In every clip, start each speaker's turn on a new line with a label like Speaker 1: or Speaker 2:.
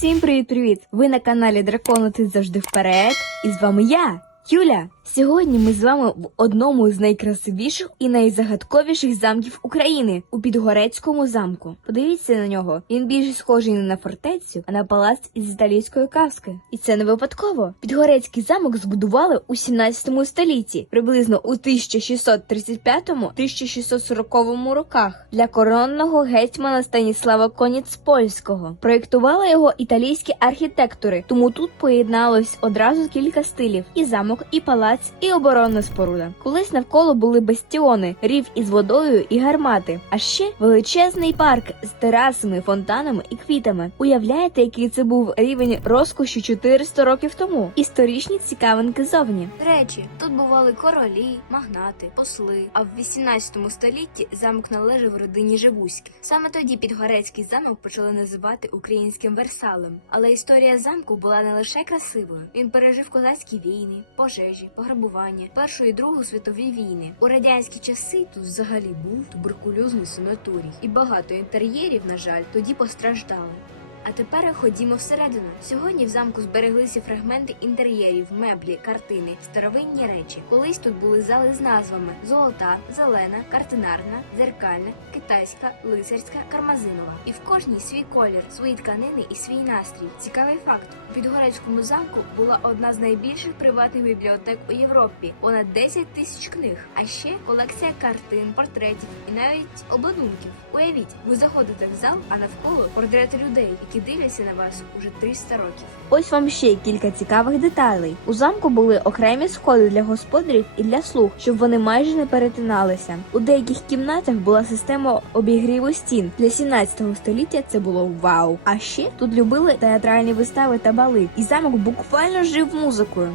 Speaker 1: Всім привіт-привіт! Ви на каналі Дракону Ти завжди вперед. І з вами я, Юля. Сьогодні ми з вами в одному з найкрасивіших і найзагадковіших замків України у Підгорецькому замку. Подивіться на нього. Він більше схожий не на фортецю, а на палац із італійської казки. І це не випадково. Підгорецький замок збудували у 17 столітті, приблизно у 1635-1640 роках для коронного гетьмана Станіслава Коніцпольського. Проєктували його італійські архітектори, тому тут поєдналось одразу кілька стилів: і замок, і палац, і оборонна споруда. Колись навколо були бастіони, рів із водою і гармати, а ще величезний парк з терасами, фонтанами і квітами. Уявляєте, який це був рівень розкоші 400 років тому? Історичні цікавинки зовні.
Speaker 2: До речі, тут бували королі, магнати, посли. А в 18 столітті замок належав родині Жигуських. Саме тоді Підгорецький замок почали називати українським Версалем. Але історія замку була не лише красивою. Він пережив козацькі війни, пожежі, пограбування, Першої і Другої світові війни. У радянські часи тут взагалі був туберкульозний санаторій, і багато інтер'єрів, на жаль, тоді постраждали. А тепер ходімо всередину. Сьогодні в замку збереглися фрагменти інтер'єрів, меблі, картини, старовинні речі. Колись тут були зали з назвами: золота, зелена, картинарна, дзеркальна, китайська, лицарська, кармазинова. І в кожній свій колір, свої тканини і свій настрій. Цікавий факт: у Підгорецькому замку була одна з найбільших приватних бібліотек у Європі, понад 10 тисяч книг. А ще колекція картин, портретів і навіть обладунків. Уявіть, ви заходите в зал, а навколо портрети людей, які дивляться на вас уже 300 років.
Speaker 1: Ось вам ще кілька цікавих деталей. У замку були окремі сходи для господарів і для слуг, щоб вони майже не перетиналися. У деяких кімнатах була система обігріву стін. Для 17 століття це було вау. А ще тут любили театральні вистави та бали, і замок буквально жив музикою.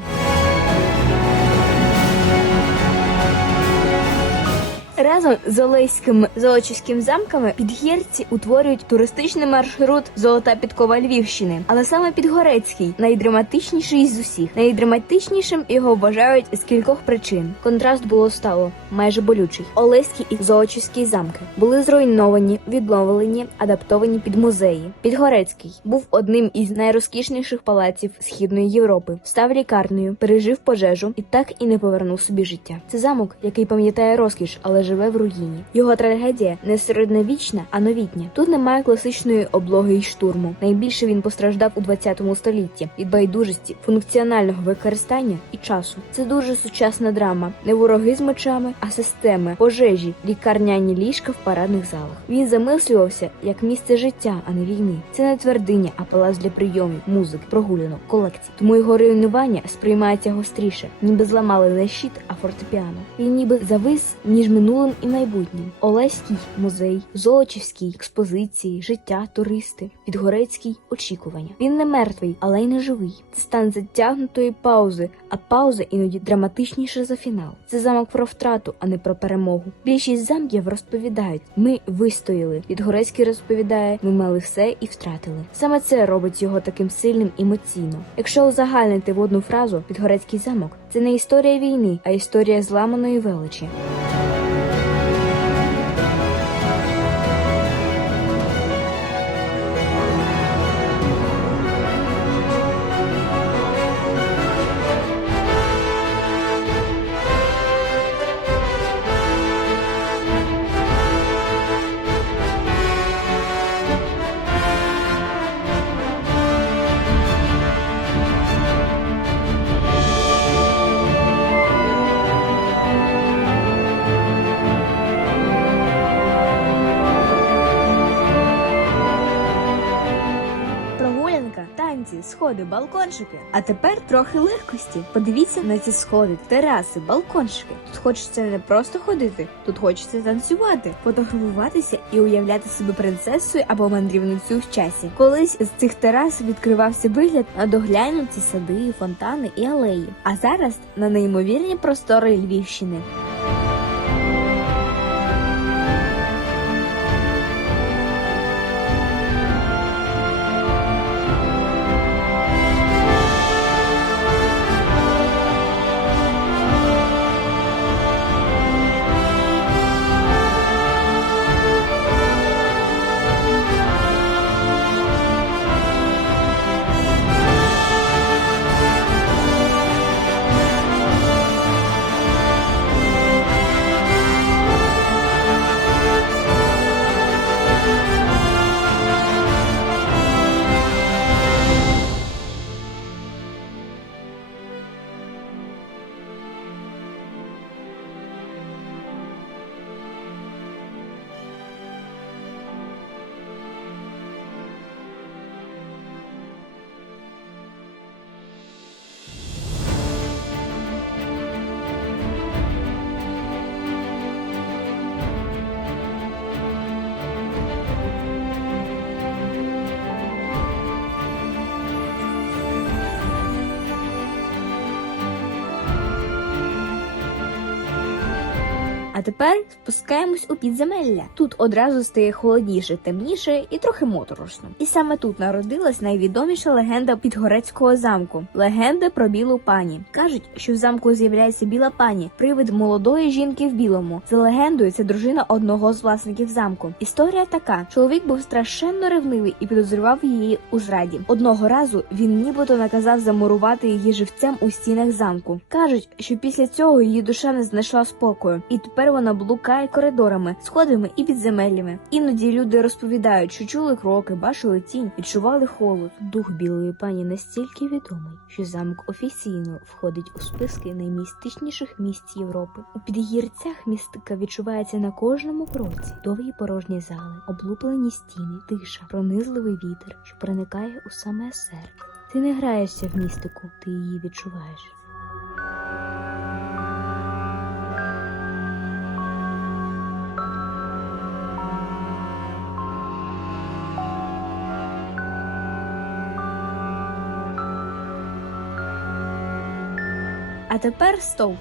Speaker 1: Разом з Олеським золочівським замками підгірці утворюють туристичний маршрут Золота підкова Львівщини. Але саме Підгорецький найдраматичніший з усіх. Найдраматичнішим його вважають з кількох причин. Контраст було стало майже болючий. Олеський і Золочівський замки були зруйновані, відновлені, адаптовані під музеї. Підгорецький був одним із найрозкішніших палаців східної Європи. Став лікарнею, пережив пожежу і так і не повернув собі життя. Це замок, який пам'ятає розкіш, але живе в руїні. Його трагедія не середньовічна, а новітня. Тут немає класичної облоги й штурму. Найбільше він постраждав у 20 столітті від байдужості, функціонального використання і часу. Це дуже сучасна драма, не вороги з мечами, а системи, пожежі, лікарняні ліжка в парадних залах. Він замислювався як місце життя, а не війни. Це не твердиня, а палац для прийомів, музик, прогулянок, колекцій. Тому його руйнування сприймається гостріше, ніби зламали не щит, а фортепіано. Він ніби завис ніж між минулим і майбутнім. Олеський музей, Золочівський експозиції, життя, туристи, Підгорецький очікування. Він не мертвий, але й не живий. Це стан затягнутої паузи, а пауза іноді драматичніша за фінал. Це замок про втрату, а не про перемогу. Більшість замків розповідають: ми вистояли. Підгорецький розповідає, ми мали все і втратили. Саме це робить його таким сильним емоційно. Якщо узагальнити в одну фразу, Підгорецький замок це не історія війни, а історія зламаної величі. Сходи, балкончики. А тепер трохи легкості. Подивіться на ці сходи, тераси, балкончики. Тут хочеться не просто ходити, тут хочеться танцювати, фотографуватися і уявляти себе принцесою або мандрівницею в часі. Колись з цих терас відкривався вигляд на доглянуті сади, фонтани і алеї. А зараз на неймовірні простори Львівщини. А тепер спускаємось у підземелля. Тут одразу стає холодніше, темніше і трохи моторошно. І саме тут народилась найвідоміша легенда Підгорецького замку легенда про білу пані. Кажуть, що в замку з'являється біла пані, привид молодої жінки в білому. За легендою, це дружина одного з власників замку. Історія така: чоловік був страшенно ревнивий і підозрював її у зраді. Одного разу він нібито наказав замурувати її живцем у стінах замку. Кажуть, що після цього її душа не знайшла спокою, і тепер вона блукає коридорами, сходами і підземеллями. Іноді люди розповідають, що чули кроки, бачили тінь, відчували холод. Дух білої пані настільки відомий, що замок офіційно входить у списки наймістичніших місць Європи. У підгірцях містика відчувається на кожному кроці. Довгі порожні зали, облуплені стіни, тиша, пронизливий вітер, що проникає у саме серце. Ти не граєшся в містику, ти її відчуваєш. Тепер стоп.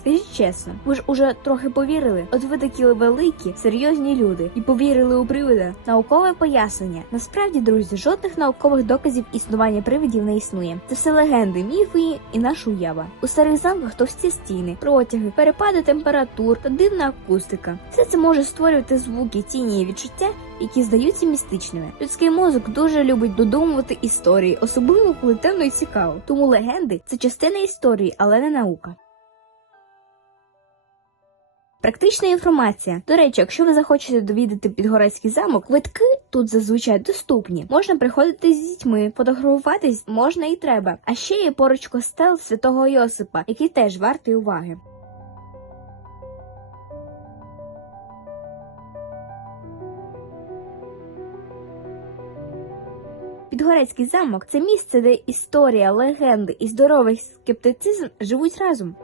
Speaker 1: Скажіть чесно, ви ж уже трохи повірили? От ви такі великі, серйозні люди і повірили у привида. Наукове пояснення. Насправді, друзі, жодних наукових доказів існування привидів не існує. Це все легенди, міфи і наша уява. У старих замках товсті стіни, протяги, перепади температур та дивна акустика. Все це може створювати звуки, тіні і відчуття, які здаються містичними. Людський мозок дуже любить додумувати історії, особливо коли темно і цікаво. Тому легенди це частина історії, але не наука. Практична інформація. До речі, якщо ви захочете довідати підгорецький замок, квитки тут зазвичай доступні. Можна приходити з дітьми, фотографуватись можна і треба. А ще є поруч костел святого Йосипа, який теж вартий уваги. Підгорецький замок це місце, де історія, легенди і здоровий скептицизм живуть разом.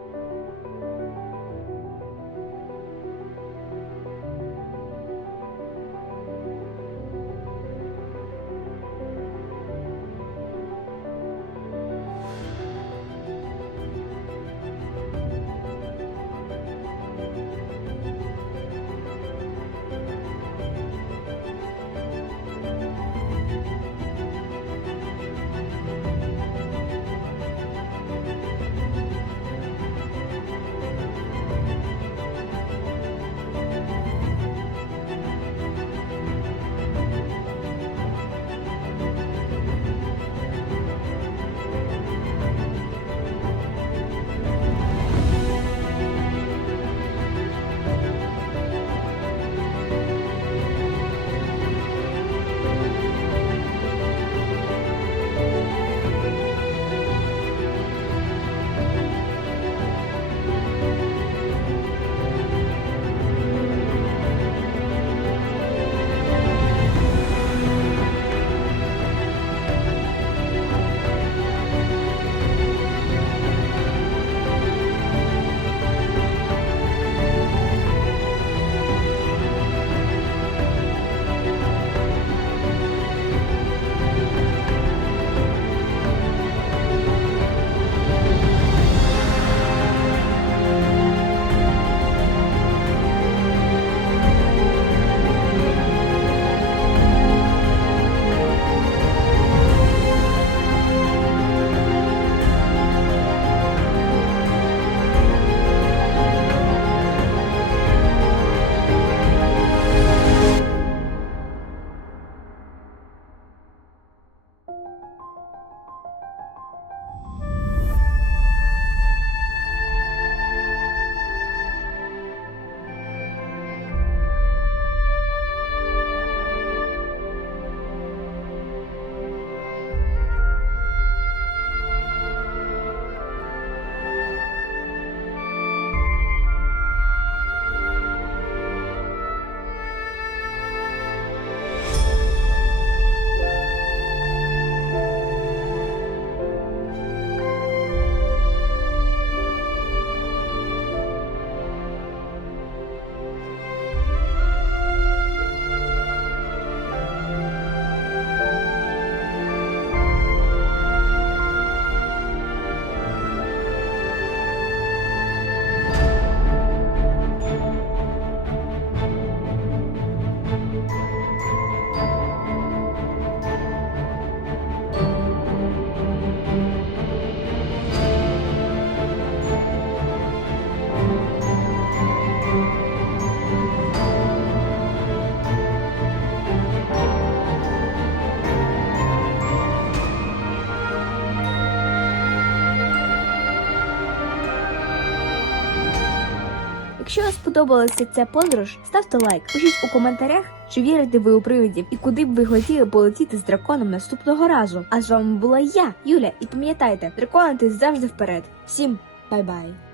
Speaker 1: Якщо вам сподобалася ця подорож, ставте лайк, пишіть у коментарях, чи вірите ви у привидів і куди б ви хотіли полетіти з драконом наступного разу. А з вами була я, Юля, і пам'ятайте, драконити завжди вперед. Всім бай-бай!